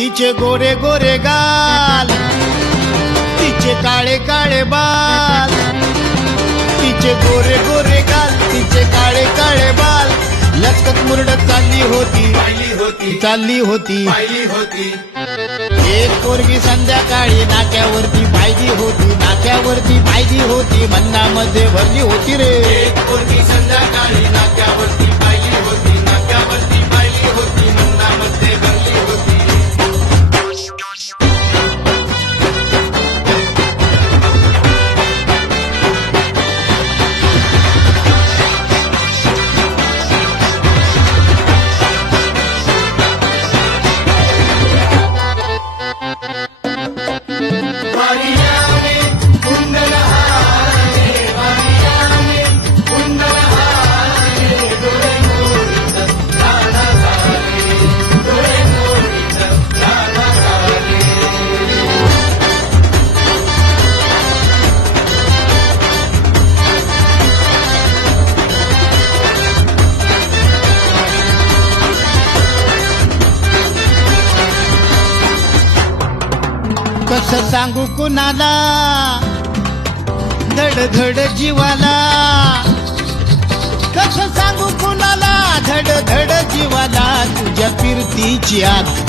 तिचे गोरे गोरे गाल, तिचे काळे काळे बाल, तिचे गोरे गोरे गाल, तिचे काळे काळे बाल, लचकत मुरडत चालली होती, चालली होती, एक पोरगी संध्याकाळी नाक्यावरती पाहिली होती, नाक्यावरती पाहिली होती, मन्नामध्ये भरली होती रे. एक पोरगी संध्याकाळी नाक्यावरती पाहिली होती, नाक्यावरती पाहिली होती, मन्नामध्ये भरली होती. कसं सांगू कुणाला धड धड जीवाला, कसं सांगू कुणाला धड धड जीवाला, तुझ्या फिरतीची आग